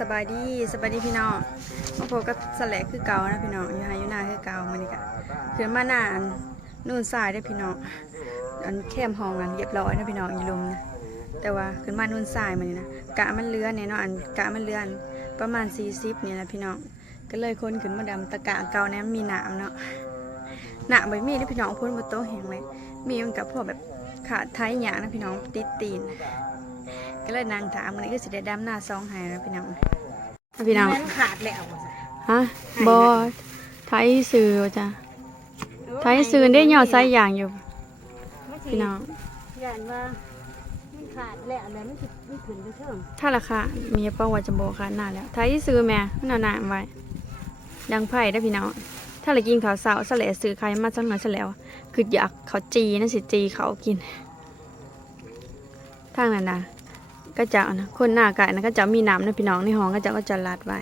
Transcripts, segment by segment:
สบายดีสบายดีพี่น้องมาพบกับสแลกคือเก่านะพี่น้องอยู่หาอยู่นาคือเก่ามันนี่กะขึ้นมานานนู่นสายได้พี่น้องอันแคมห้องอันเรียบร้อยนะพี่น้องอยู่ลุมนะแต่ว่าขึ้นมานู่นสายมันนี่นะกะมันเลือนเนี่ยเนาะอันกะมันเลือนประมาณ40นี่แหละพี่น้องก็เลยคนขึ้นมาดำตะกะเก่าเนี่ยมันมีหนามเนาะหนามใบมีได้พี่น้องพ่นบนโต๊ะแห้งเลยมีมันกับพวกแบบขาดไทยหยานะพี่น้องติดตีน ก็เลยนางถามมันนี้ก็สิได้ดำหน้าซองใหายแล้วพี่น้องพี่น้องมันขาดแล้วอะฮะบอไทยซื้อว่าจ้ะไทยซื้อได้ยอดไซอย่างอยู่ พี่น้องย่านว่ามันขาดแล้วแล้วมันสิมันขึ้นไปเชิงถ้าราคามีเป้าว่าจะโบค่ะหน้าแล้วไทยซื้อแม่มันเอาหน้าไว้ ดังไผ่ได้อพี่น้องถ้าเรากินข้าวเสาสะแหลซื้อใครมาสักหน่อยซะแล้ว คืออยากเขาจีนั่นสิจีเขากินทางนั้นนะ ก็จะนะคนหน้ากายนะก็จะมีน้ำนะพี่น้องในห้องก็จะก็จะลาดไว้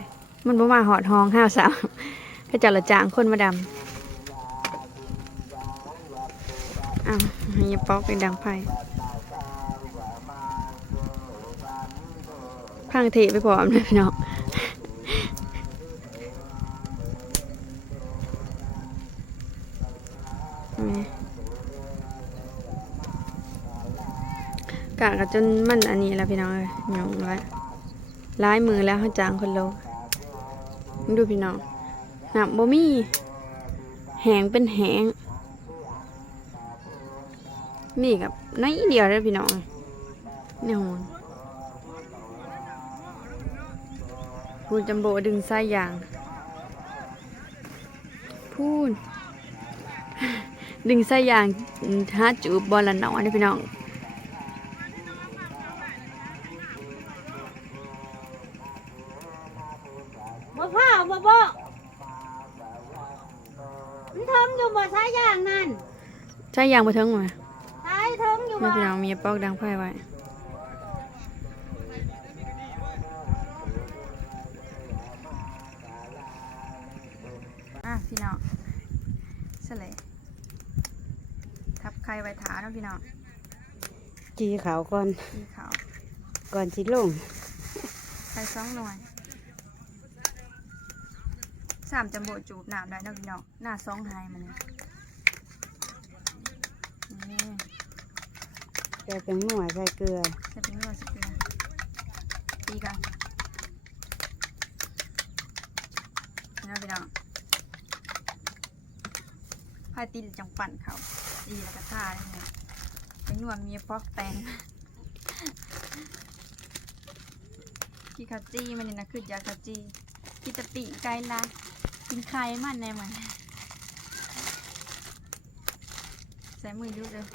มันบ่มาหอดห้องห้าวสาวก็จะละจางคนมาดำอ้าวให้ยาป๊อกเป็นดังไพ่พังเทไปพร้อมนะพี่น้องะกันจนมันอันนี้แล้วพี่น้องเลยหยองไว้ร้ายมือแล้วเขาจางคนโลดูพี่น้องหนับบ่มีแหงเป็นแหงนี่กับในเดียวเลยพี่น้องเนี่ยหงพูนจำโบดึงไส้ยาง พูนดึงไส้ยางหาจูบบอลละหนอนี่พี่น้อง บ่พ่อบ่บ่มันเทิงอยู่บ่สายยางนั่น ไส้ ยางมาเทิงมาสายเทิงอยู่นี่บ่พี่น้องมีปอกดังไฟไว้อะพี่น้องเสลยทับไข่ไว้ถาเนาะพี่น้องจีขาวก่อนสีขาวก่อนสิลงไข่สองหน่วยสามจำโบจูบน้ำได้เนาะพี่น้องหน้าสองไฮมันเนี่ยนี่ แต่เป็นหน่วยใส่เกลือใส่เป็นนวสเกลือตีกันนี่เนาะพี่น้องพายตีนจังปั่นเขาตีแล้วก็ท่าเลยเนี่ยเป็นนวดมีพอกแตงกี่ข้าวจี้มันนี่นะคือยาข้าวจี้กินตะปีไก่ละกินไข่มันแน่มันใส่มืออยุดเลย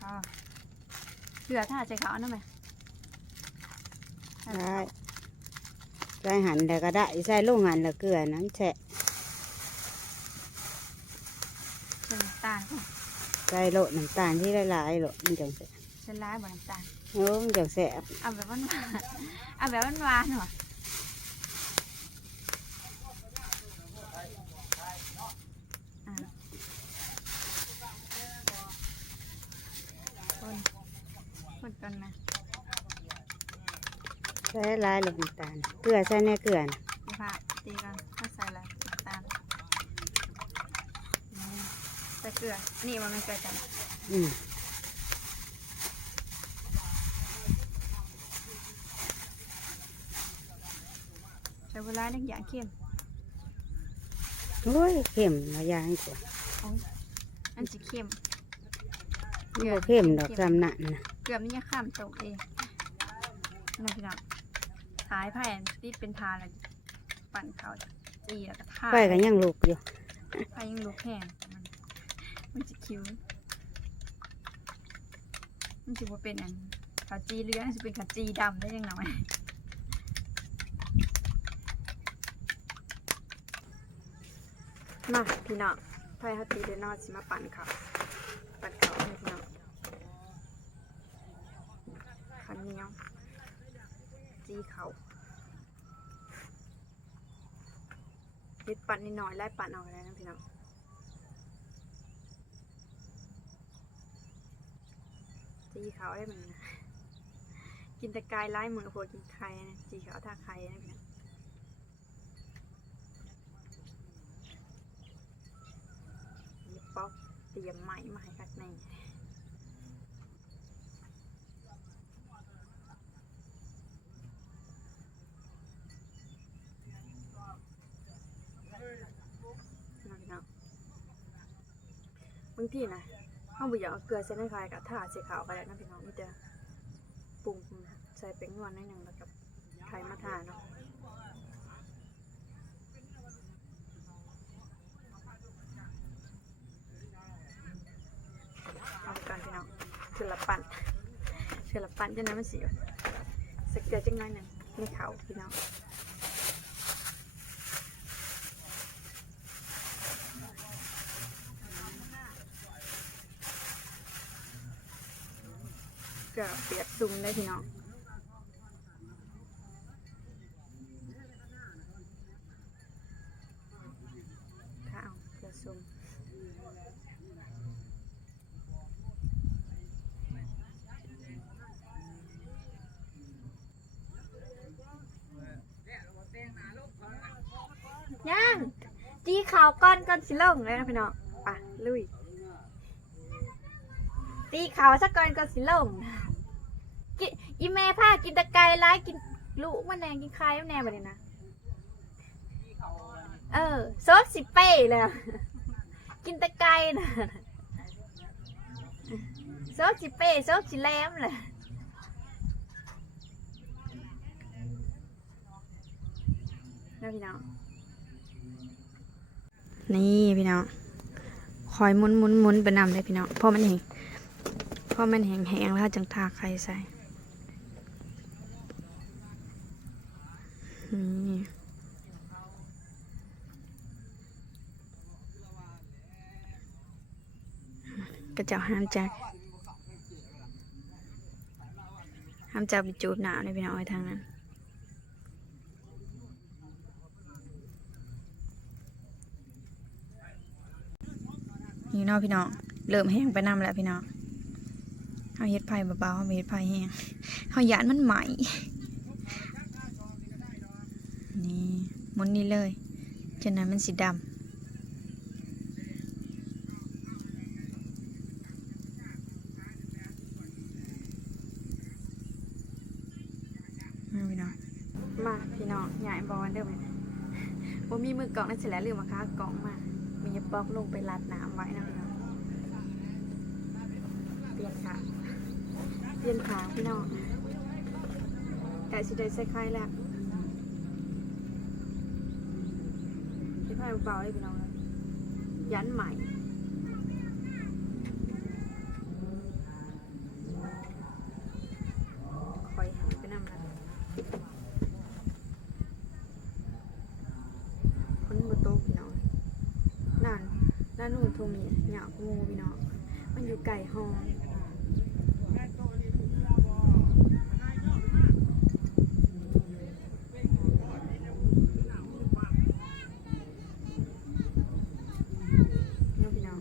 ค่ะเก ลือถ้าใจเขาเอาหน่อยไหมได้ใส่หันแล้วก็ได้ใส่ลงหันแล้วเกลือนั้นแฉะใส่น้ำตาลก่อนใส่โลดน้ำตาลที่ละลายๆโลดมันจังแสะใส่ร้ายบ่น้ำตาลโอ้มันจังแสบเอาแบบหวานๆเอาแบบหวานๆเหรออะคนคน กันนะใส่ละลายโลดน้ำตาลเกลือใส่ในเกลือนะนี่ค่ะตีกันถ้าใส่อะไรน้ำตาลนี่ใส่เกลือนี่มันเป็นเกลือจังอืมใช้เวลาหนึ่งอย่างเข้มโอ้ยเข็มมาอย่างกว่าอันสีเข้มโอ้เข็มดอกจำนั่นนะ เกือบนี่จะข้ามตกเองนะพี่น้องทายไผ่ติดเป็นทาเลยปั่นเขาจีแล้วก็ทาไฟก็ยังลุกอยู่ไผ่ยังลุกแห้งมันมันจะคิ้วมันจะว่าเป็นอันขาวจีเหลืองจะเป็นขาวจีดำได้ยังไงมาพี่น้องไผ่เขาตีเดนอสิมาปั่นเขาปั่นเขาให้พี่น้องขันเหนียว จีเขาเด็ดปั่นนิดหน่อยไล่ปั่นเอาไปเลยนะพี่น้องจีเขาได้เหมือนกันนะกินแต่กายไล่มือพวกกินไข่นะจีเขาทาไข่นะพี่น้องป๊อกเตรียมไม้มาให้กัดในน้องพี่น้องบางทีนะข้าวบุอยากเอาเกลือเส้นให้คลายกับถ่าสีขาวก็ได้นะพี่น้องมีแต่ปรุงใส่เป็นนวลนิดหนึ่งแล้วกับไข่มาทาเนาะเอาไปก่อนพี่น้องเชลปันเชลปันจนนั้นมันสีใส่เกลือจังน้อยหนึ่งไม่ขาวพี่น้อง เกลือเปียกซุ่มได้พี่น้องถ้าเอาเกลือซุ่มยังจีข่าวก้อนก้อนสิลงเลยนะพี่น้องไป่ะ ลุย ตีเขาสักก่อนก็สิลงกิอีแม่ผ้ากินตะไคร้ร้ายกินลูกมันแนงกินคายมันแนงแบบนี้นะเออโซดสิเป้เลยกินตะไคร้นะโซดสิเป้โซดสิแลมเลยนะพี่น้องนี่พี่น้องคอยมุนมุนมุนไปนำเลยพี่น้องพราะมันเห็น พอมันแห้งๆแล้วจังทาไข่ใส่นี่กระเจ้าห้ามจักห้ามจับไปจูบหนาวเลยพี่น้องไว้ทางนั้นนี่เนาะพี่น้องเริ่มแห้งไปน้ำแล้วพี่น้อง เอาเฮ็ดไผ่เบาๆเอาเฮ็ดไผ่แห้งเอาหยานมันใหม่ นี่มุนนี่เลยจนนั้นมันสีดำมาพี่น้องมาพี่น้องใหญ่บอลเด้อไหมว่ามีมือกล่องนั่นเสร็จแล้วลืมมาค้ากล่องมา มีปอกลงไปรัดน้ำไว้นะพี่น้องเปลี่ยนขาเปลี่ยนขาพี่น้องไก่สิได้ใส่ไข่แล้วพี่ไพ่เบาๆเลยพี่น้องยันใหม่คอยหายไปนำนะคนบนโต๊ะพี่น้องนั่นนั่นนู่นทงนี่เหงากูพี่น้องมันอยู่ไก่ห้องเนี่ยพี่น้อง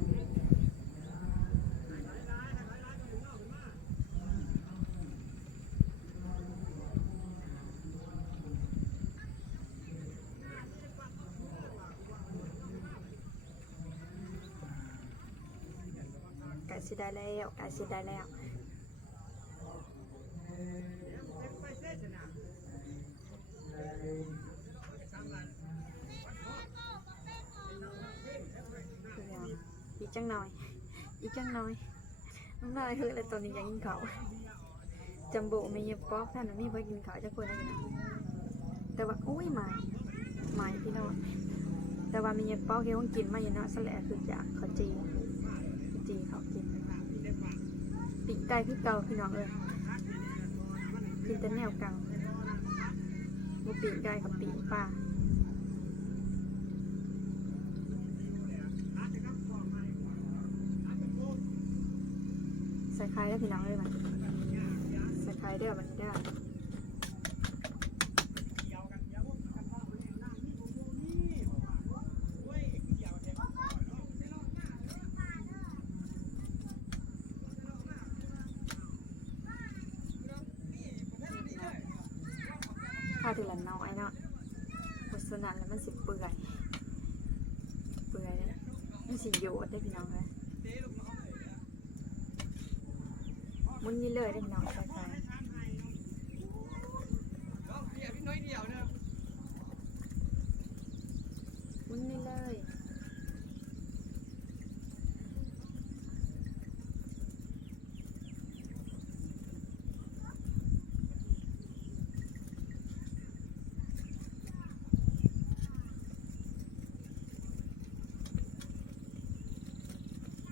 ไก่ สิได้แล้วไก่สิได้แล้วอีกจังหน่อย อีกจังหน่อยน้ำลายเฮ้ยเลยตอนนี้ยังกินเขาจำโบม่เย็บป๊อกท่านนี่เพื่อกินเขาจะควรอะไรนะแต่ว่าอุ้ยหมายหมายพี่น้องแต่ว่ามีเย็บป๊อกเกี่ยวกับกินมาอยู่เนาะสแลคืออยากเขาจีจีเขา ปีกไก่พี่เก่าพี่น้องเลยกินแต่แนวเก่าบุปีกไก่กับปีกปลาใส่ไข่ได้พี่น้องเลยมันใส่ไข่ได้แบบนี้ได้ ข้าวทีละน้อยเนาะเพราะฉะนั้นแล้วมันสิเปื่อย เปื่อยเลยมันสิโยดได้พี่น้องเลยมุนนี่เลยได้พี่น้องใส่ไฟมุนนี่เลย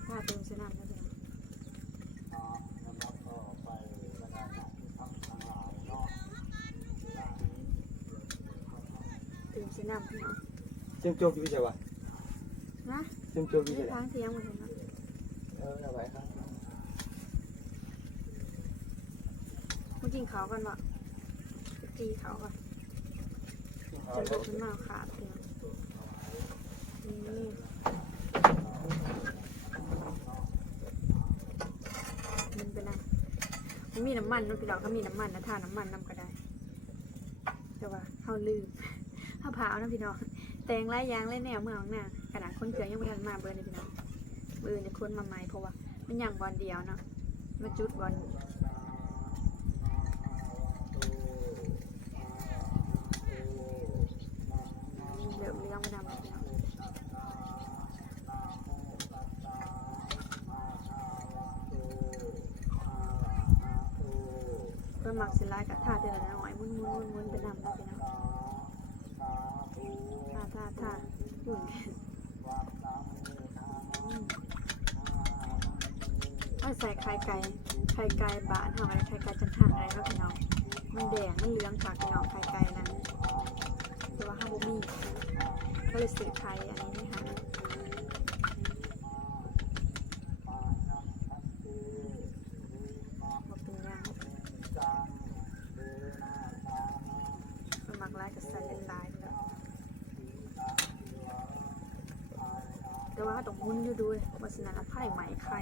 ข้า เติมสนามแล้วพี่น้องเติมสนามพี่น้องเจียมโจกอยู่ใช่ปะนะเจียมโจกอยู่ไม่ใช่ไหมค้างเสียงหมดเลยเนาะเออเอาไว้ครับคุณจริงเขากันวะจีเขาก่อนเอาจนไว้บุกขึ้นมาขาดพี่น้องนี่มันเป็นอะไร มันมีน้ำมันน้องพี่น้องเขามีน้ำมันนะทาน้ำมันนำก็ได้ แต่ว่าเขาลืมเขาเผานะพี่น้องแตงไรยางไรแนวเมืองน่ะขนาดคนเกลือยังไม่ทันมาเบอร์เลยพี่น้องเบอร์เนี่คนมาใหม่เพราะว่ามันย่างบอลเดียวเนาะมาจุดบอล ใส่ไข่ไก่ไข่ไก่บานทำอะไรไข่ไก่จันทานอะไรก็พี่น้องมันแดงมันเหลืองจากพี่น้องไข่ไก่นั้นแต่ว่าห้าบุมีก็เลยซื้อไข่อันนี้นี่ค่ะมาเป็นยังสมัครไรกับใส่เล่นลน์แล้วแต่ว่าต้องมุนอยู่ด้วยวัสนาไพ่ไหมไข่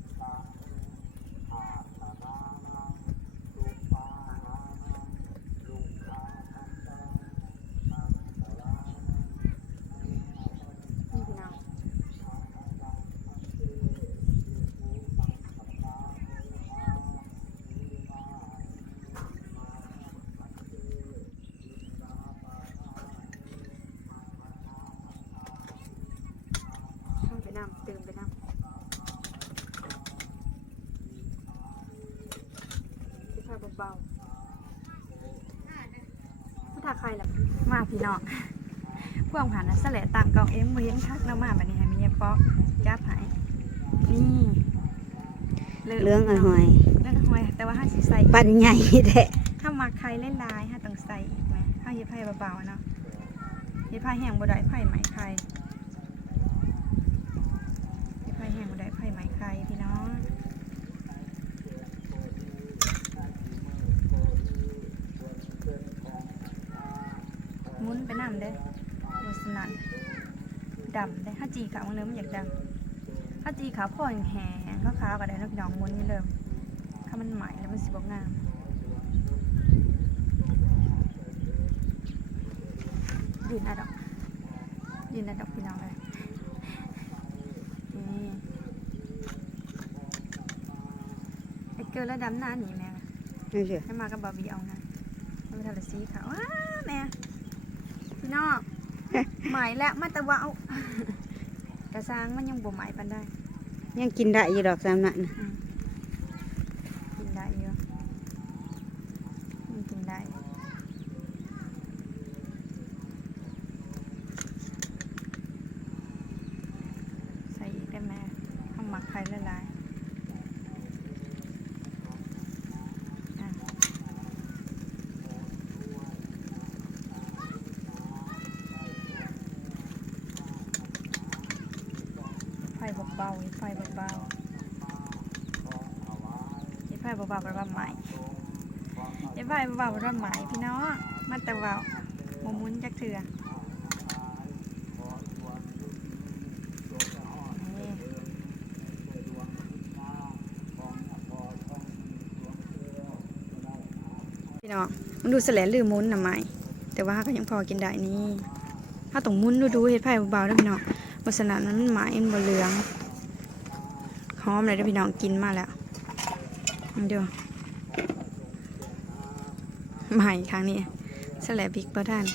เบาๆมาถาใครล่ะมาพี่น้องพวกผ่านนะสะแหละตามกองเอ็มเว้นทักแล้วมาบัดนี้ให้มีเยป๊อกจับหายนี่เรื่องอะหอยเรื่องอะหอยแต่ว่าห้าสิใส่ปันใหญ่แท้ถ้ามาใครเล่นลายห้าต้องใส่อีกไหมห้าเย็บไพ่เบาๆเนาะเย็บไพ่แห้งบ่ได้ไพ่ไหมใครเย็บไพ่แห้งบ่ได้ไพ่ไหมใครพี่น้อง หมุนไปน้ำเด้วัสนันดำได้ห้าจีขาวมันเริ่มนอยากดำถ้าจีขาวพ่ออย่างแหงก็ขาวก็ได้เนกน้องมุนนี่เริ่มถ้ามันใหม่แล้วมันสิบงามยืนอะดอกยืนอะดอกพี่น้องเลยนี่ไอ้เกลือแล้วดำหน้าหนีแม่นี่สิให้มากับบาร์บี้เอานะให้มาทำเป็นสีขาวว้าแม่ พี่น้องใหม่แล้วมาแต่ว่าเอากระซังมันยังบ่ใหม่ปันได้ ยังกินได้อยู่ดอกสามนั่นน่ะ อืมกินได้เยอะมันกินได้ ใส่อีกได้ไหมข้าวหมักไข่ละลายอะไฟเบาๆไฟเบาๆ ยี่ไผ่เบาๆเป็น ว่าใหม่ยี่ไผ่เบาว่าใหม่พี่น้องมาแต่เบาโมมุนจักเถื่อพี่เนาะมันดูแสลลืมมุนน่ะไหมแต่ว่าก็ยังพอกินได้นี่ถ้าต้องมุนดูดูเฮ็ดไผ่เบาๆเด้พี่น้องเพราะฉะนั้นมันไหมมันบ่เหลืองหอมเลยด้พี่น้องกินมาแล้วนี่เด้อ ใหม่ครั้งนี้แสลบิ๊กบ่ทัน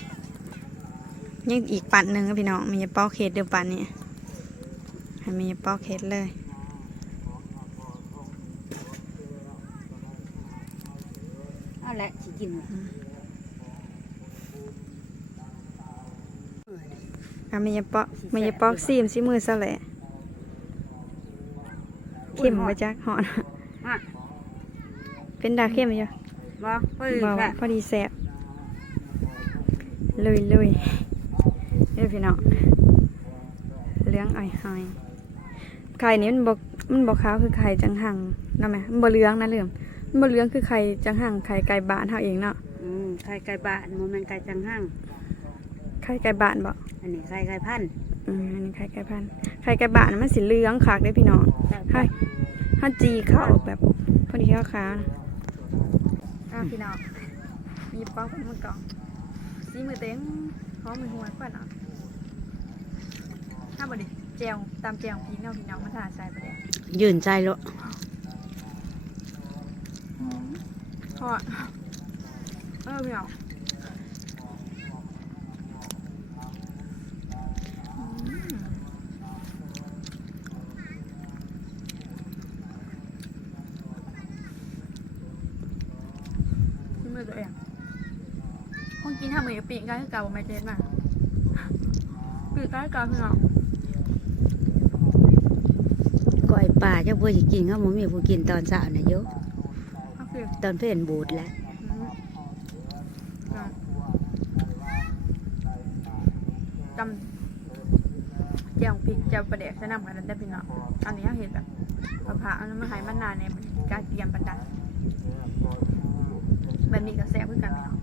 ยังอีกปันหนึงอะพี่น้องมีปอกเฮ็ดเด้อปันนี้ให้มีปอกเฮ็ดเลยเอาละสิกินอะมียปอกมียปอกซีมซิมือซะแหละเข้มบ่จักหอนฮะเป็นดาเข้มอยู่ บ่เฮ้ยบ่แค่พอดีแซ่บลุยลุยเด้อพี่น้องเลี้ยงอ้อยหอยไข่นี้มันบ่มันบ่ขาวคือไข่จังหังเนาะแม่มันบ่เหลืองนะเรื่องมันบ่เหลืองคือไข่จังหังไข่ไก่บ้านเฮาเองเนาะอืมไข่ไก่บ้านโมเมนไก่จังห้างไข่ไก่บ้านบ่อันนี้ไข่ไก่พันธุ์อืมอันนี้ไข่ไก่พันธุ์ไข่ไก่บ้านน่ะมันสิเหลืองคักเด้อพี่น้องใช่ถ้าจีเข้าแบบพอดีข้าวขานะ อะพี่น้องมีป๊อกมันกล่องซีมือเต็งหอมมือหัวกว่าเนาะถ้าบไดิแจวตามแจวพี่น้องพี่น้องมาทานใส่ประเดี๋ยวยืนใจโลดทอดเออพี่น้องอืมซีมือตัวเองคงกินทำเหมือนกับ ปีกไก่คือเก่าไม่เจ็ดมาปีกไก่เก่าพี่น้องก้อยป่าเจ้าบ่สิกินเขาบ่มีผู้กินตอนเช้าน่ะโยก็คือตอนเพิ่นบูดแล้วจำเจียวพริกเจียวประเดี๋ยวจะนำกันได้พี่น้องอันนี้เห็นแบบมะพร้าวอันนั้นมาหายมันนานในการเตรียมบันไดแบบนี้ก็แซ่บเพื่อกันพี่น้อง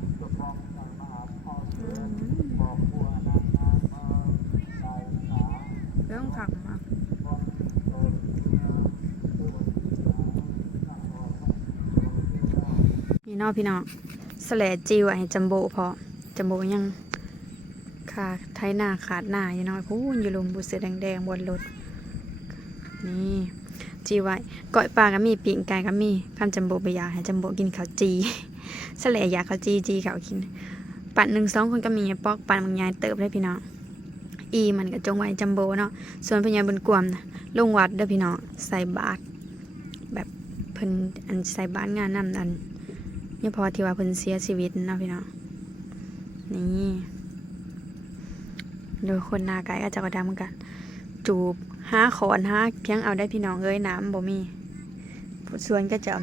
อืม เรื่องผักมานี่เนอพี่น้องสแลจิวให้จัมโบพอจัมโบยังค่ะไทยหน้าขาดหน้าอย่าน้อยพูนอยู่ลมบุเสือแดงๆบนรถนี่จีไว้ก้อยปลาก็มีปีกไก่ก็มีคำจำโบไปยาให้จำโบกินข้าวจีสและอยากข้าวจีจีข้าวกิน ปั่นหนึ่งสองคนก็มีปอกปั่นบางยายเติบได้พี่น้อง อีมันก็จงไว้จำโบเนาะส่วนพญาบุญกวมนะลงวัดเด้อพี่น้องใส่บาตรแบบเพิ่นอันใส่บาตรงานนำอันนี่พอที่ว่าเพิ่นเสียชีวิตเนาะพี่น้องนี่โดยคนนาไก่ก็จะกระดำกัน จูบห้าขอนห้าเพียงเอาได้พี่น้องเอ้ยน้ำบ่มีส่วนก็จะ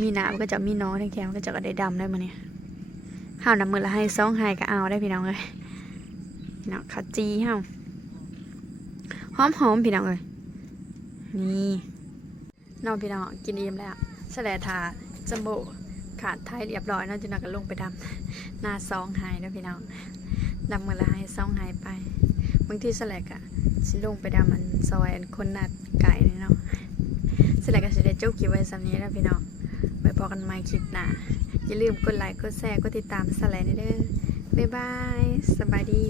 มีน้ำก็จะมีน้องทั้งแคมก็จะก็ได้ดำได้มาเนี่ยห้าวน้ำมือละให้ซองให้ก็เอาได้พี่น้องเอ้ย พี่น้องขัดจีห้าหอมหอมพี่น้องเอ้ยนี่น้องพี่น้องกินอิ่มแล้วแสลทาจมโบขาดไทยเรียบร้อยน้องจุนักก็ลงไปดำหน้าซองให้ได้อพี่น้องดำมือละให้ซ่องหายไปบางทีสแลกอะสิลงไปดำมันซอยอันคนนัดไก่นี่เนาะแสลกก็สิได้จบคลิปไว้สำนี้แล้วพี่น้องไว้พอกันใหม่คลิปหน้าอย่าลืมกดไลค์กดแชร์กดติดตามแสลกนี่เด้อบ๊ายบายสบายดี